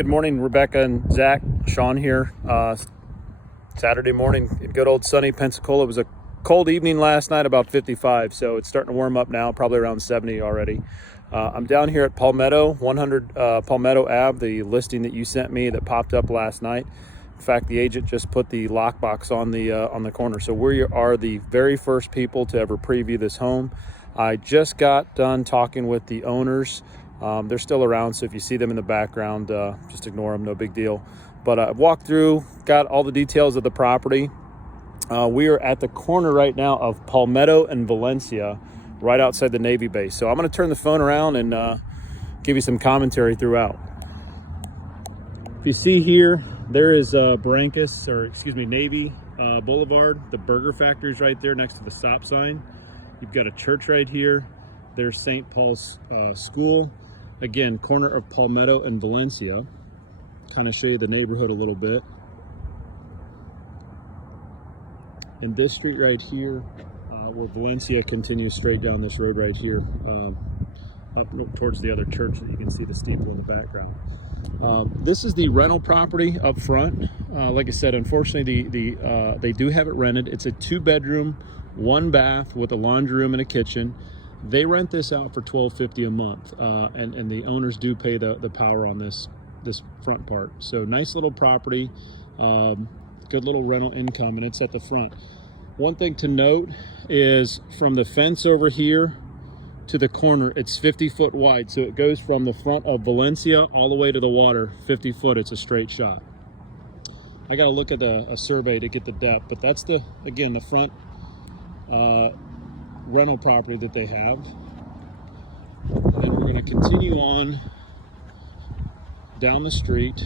good morning, Rebecca and Zach. Sean here. Saturday morning in good old sunny Pensacola. It was a cold evening last night, about 55, so it's starting to warm up now, probably around 70 already. I'm down here at Palmetto, 100 Palmetto Ave, the listing that you sent me that popped up last night. In fact, the agent just put the lockbox on the corner, so we are the very first people to ever preview this home. I just got done talking with the owners. They're still around, so if you see them in the background, just ignore them, no big deal. But I've walked through, got all the details of the property. We are at the corner right now of Palmetto and Valencia, right outside the Navy base. So I'm going to turn the phone around and give you some commentary throughout. If you see here, there is Navy Boulevard. The burger factory is right there next to the stop sign. You've got a church right here. There's St. Paul's School. Again, corner of Palmetto and Valencia. Kind of show you the neighborhood a little bit. And this street right here, where Valencia continues straight down this road right here, up towards the other church that you can see the steeple in the background. This is the rental property up front. Like I said, unfortunately, they do have it rented. It's a 2-bedroom, 1 bath with a laundry room and a kitchen. They rent this out for $12.50 a month, and the owners do pay the power on this front part. So nice little property, good little rental income, and it's at the front. One thing to note is from the fence over here to the corner, it's 50 foot wide. So it goes from the front of Valencia all the way to the water, 50 foot, it's a straight shot. I got to look at a survey to get the depth, but that's the front rental property that they have. And then we're going to continue on down the street.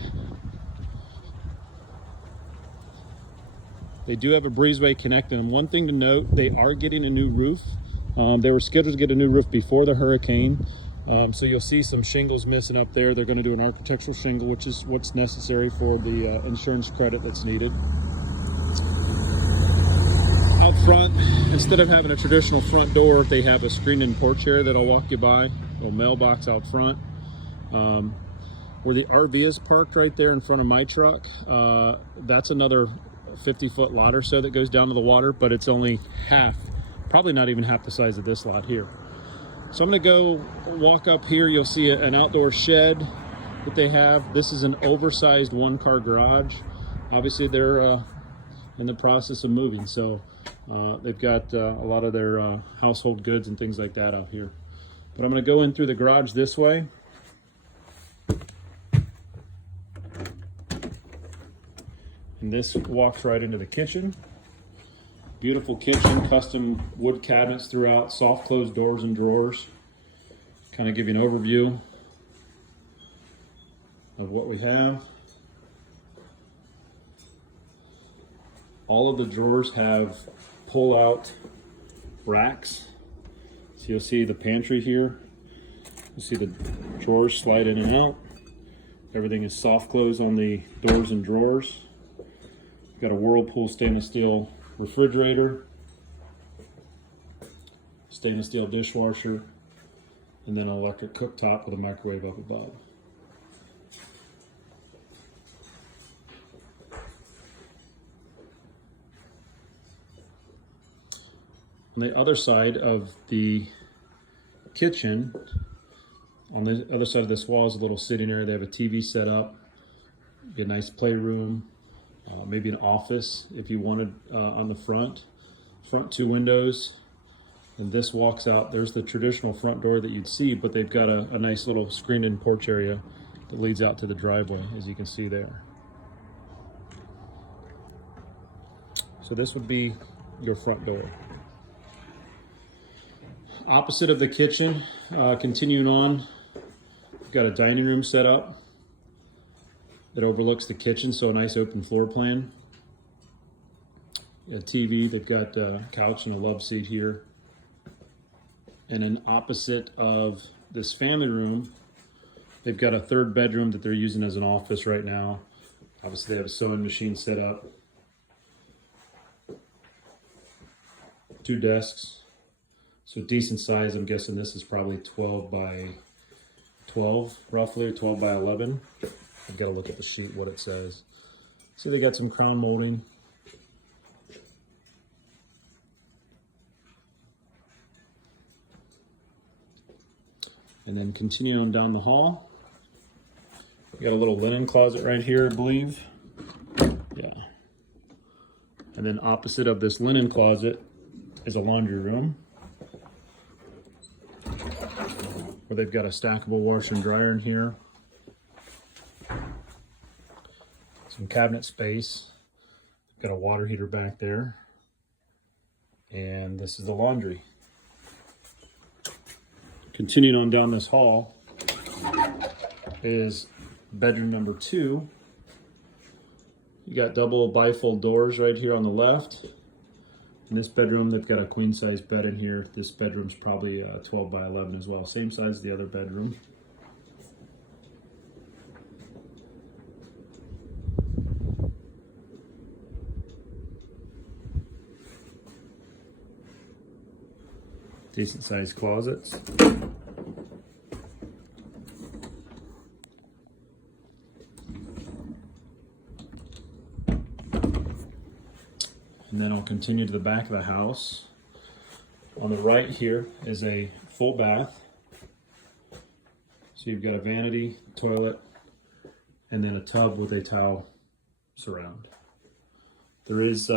They do have a breezeway connecting them. One thing to note, they are getting a new roof. They were scheduled to get a new roof before the hurricane. So you'll see some shingles missing up there. They're going to do an architectural shingle, which is what's necessary for the insurance credit that's needed. Out front, instead of having a traditional front door, they have a screened-in porch area that I'll walk you by. A little mailbox out front. Where the RV is parked right there in front of my truck, that's another 50-foot lot or so that goes down to the water, but it's only half, probably not even half the size of this lot here. So I'm going to go walk up here. You'll see an outdoor shed that they have. This is an oversized 1-car garage. Obviously, they're in the process of moving, so they've got a lot of their household goods and things like that out here. But I'm going to go in through the garage this way. And this walks right into the kitchen. Beautiful kitchen, custom wood cabinets throughout, soft closed doors and drawers. Kind of give you an overview of what we have. All of the drawers have pull-out racks. So you'll see the pantry here. You'll see the drawers slide in and out. Everything is soft close on the doors and drawers. Got a Whirlpool stainless steel refrigerator, stainless steel dishwasher, and then an electric cooktop with a microwave up above. On the other side of the kitchen, on the other side of this wall is a little sitting area. They have a TV set up, be a nice playroom. Maybe an office if you wanted on the front 2 windows, and this walks out. There's the traditional front door that you'd see, but they've got a nice little screened-in porch area that leads out to the driveway, as you can see there. So this would be your front door. Opposite of the kitchen, continuing on, you've got a dining room set up. It overlooks the kitchen, so a nice open floor plan. A TV, they've got a couch and a love seat here. And then opposite of this family room, they've got a 3rd bedroom that they're using as an office right now. Obviously, they have a sewing machine set up. 2 desks. So decent size. I'm guessing this is probably 12 by 12, roughly, or 12 by 11. I've got to look at the sheet what it says. So they got some crown molding. And then continue on down the hall. We got a little linen closet right here, I believe. Yeah. And then opposite of this linen closet is a laundry room where they've got a stackable washer and dryer in here. Some cabinet space. Got a water heater back there. And this is the laundry. Continuing on down this hall is bedroom number 2. You got double bifold doors right here on the left. In this bedroom, they've got a queen size bed in here. This bedroom's probably 12 by 11 as well. Same size as the other bedroom. Decent sized closets. And then I'll continue to the back of the house. On the right here is a full bath. So you've got a vanity, toilet, and then a tub with a towel surround. There is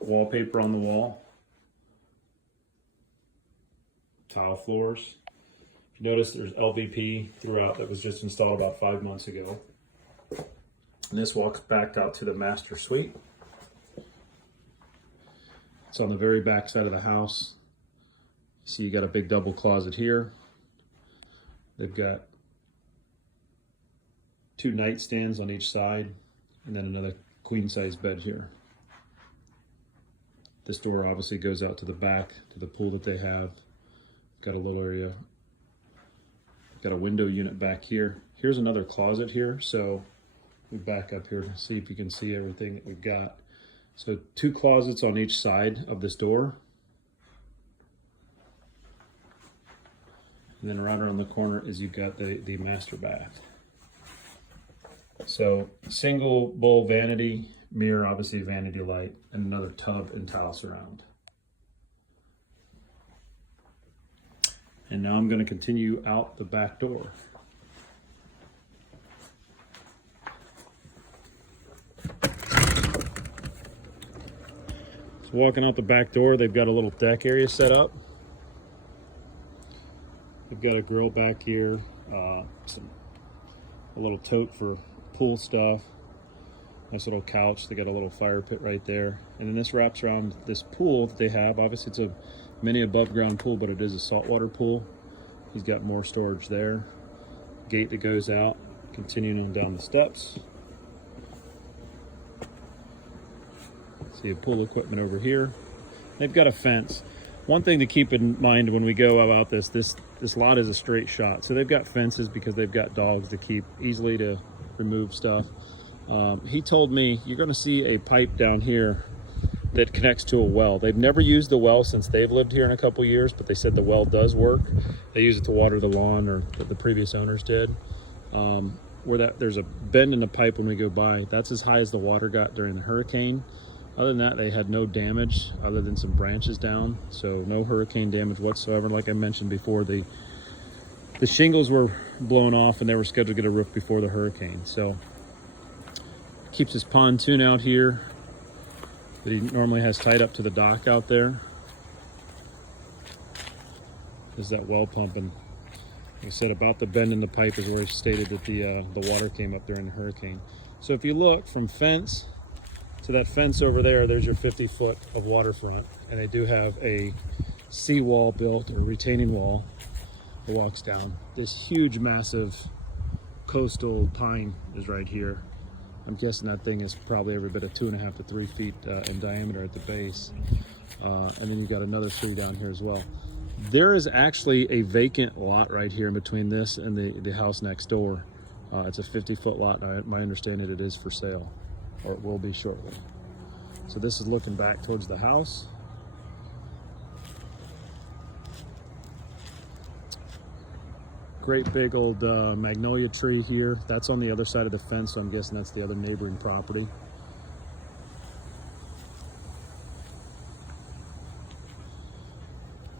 wallpaper on the wall. Tile floors. If you notice, there's LVP throughout that was just installed about 5 months ago. And this walks back out to the master suite. It's on the very back side of the house. See, you got a big double closet here. They've got 2 nightstands on each side, and then another queen size bed here. This door obviously goes out to the back to the pool that they have. Got a little area. Got a window unit back here. Here's another closet here. So we back up here to see if you can see everything that we've got. So 2 closets on each side of this door. And then right around the corner is you've got the master bath. So single bowl vanity, mirror, obviously vanity light, and another tub and tile surround. And now I'm going to continue out the back door. So walking out the back door, they've got a little deck area set up. They've got a grill back here, a little tote for pool stuff, nice little couch. They got a little fire pit right there. And then this wraps around this pool that they have. Obviously it's a mini above ground pool, but it is a saltwater pool. He's got more storage there. Gate that goes out, continuing on down the steps. See a pool equipment over here. They've got a fence. One thing to keep in mind when we go about this lot is a straight shot. So they've got fences because they've got dogs to keep easily to remove stuff. He told me you're going to see a pipe down here that connects to a well. They've never used the well since they've lived here in a couple years, but they said the well does work. They use it to water the lawn, or the previous owners did. There's a bend in the pipe when we go by. That's as high as the water got during the hurricane. Other than that, they had no damage other than some branches down. So no hurricane damage whatsoever. Like I mentioned before, the shingles were blown off and they were scheduled to get a roof before the hurricane. So keeps his pontoon out here that he normally has tied up to the dock out there. There's that well pump, and like I said, about the bend in the pipe is where he stated that the water came up during the hurricane. So if you look from fence to that fence over there, there's your 50 foot of waterfront, and they do have a seawall built, or retaining wall that walks down. This huge, massive coastal pine is right here. I'm guessing that thing is probably every bit of 2.5 to 3 feet in diameter at the base. And then you've got another tree down here as well. There is actually a vacant lot right here in between this and the house next door. It's a 50-foot lot. My understanding, it is for sale, or it will be shortly. So this is looking back towards the house. Great big old magnolia tree here. That's on the other side of the fence, so I'm guessing that's the other neighboring property.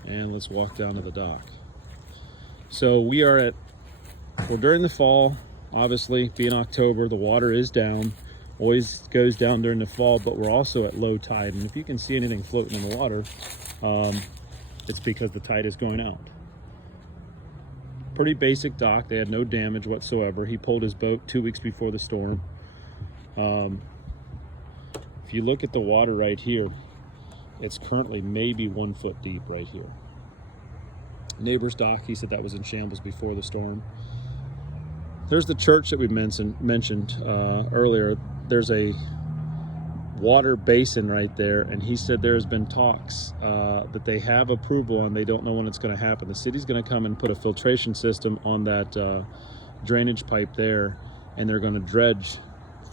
And let's walk down to the dock. So we are at, well, during the fall, obviously being October, the water is down. Always goes down during the fall, but we're also at low tide. And if you can see anything floating in the water, it's because the tide is going out. Pretty basic dock. They had no damage whatsoever. He pulled his boat 2 weeks before the storm. If you look at the water right here, it's currently maybe 1 foot deep right here. Neighbor's dock, he said that was in shambles before the storm. There's the church that we mentioned earlier. There's a water basin right there, and he said there's been talks that they have approval and they don't know when it's going to happen. The city's going to come and put a filtration system on that drainage pipe there, and they're going to dredge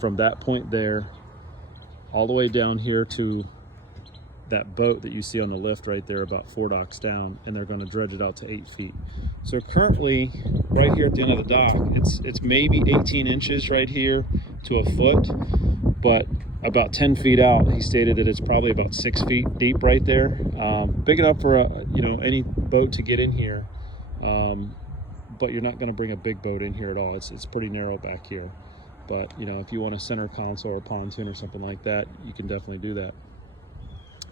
from that point there all the way down here to that boat that you see on the lift right there, about 4 docks down, and they're going to dredge it out to 8 feet. So currently, right here at the end of the dock, it's maybe 18 inches right here to a foot, but about 10 feet out, he stated that it's probably about 6 feet deep right there. Big enough for any boat to get in here, but you're not going to bring a big boat in here at all. It's pretty narrow back here, but if you want a center console or pontoon or something like that, you can definitely do that.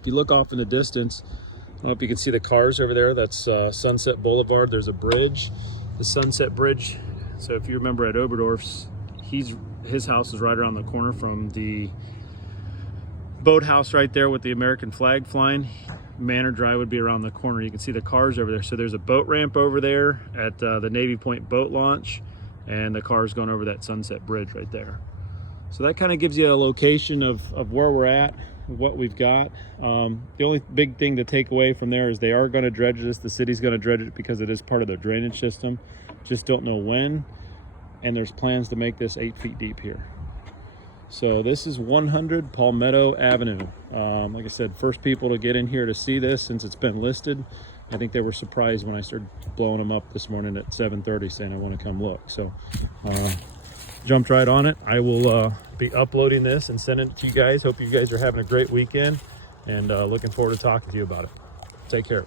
If you look off in the distance, I don't know if you can see the cars over there. That's Sunset Boulevard. There's a bridge, the Sunset Bridge. So if you remember at Oberdorf's, his house is right around the corner from the boathouse right there with the American flag flying. Manor Drive would be around the corner. You can see the cars over there. So there's a boat ramp over there at the Navy Point boat launch, and the cars going over that Sunset Bridge right there. So that kind of gives you a location of where we're at, what we've got. The only big thing to take away from there is they are going to dredge this. The city's going to dredge it because it is part of their drainage system. Just don't know when. And there's plans to make this 8 feet deep here. So this is 100 Palmetto Avenue. Like I said, first people to get in here to see this since it's been listed. I think they were surprised when I started blowing them up this morning at 7:30 saying I want to come look. So jumped right on it. I will be uploading this and sending it to you guys. Hope you guys are having a great weekend, and looking forward to talking to you about it. Take care.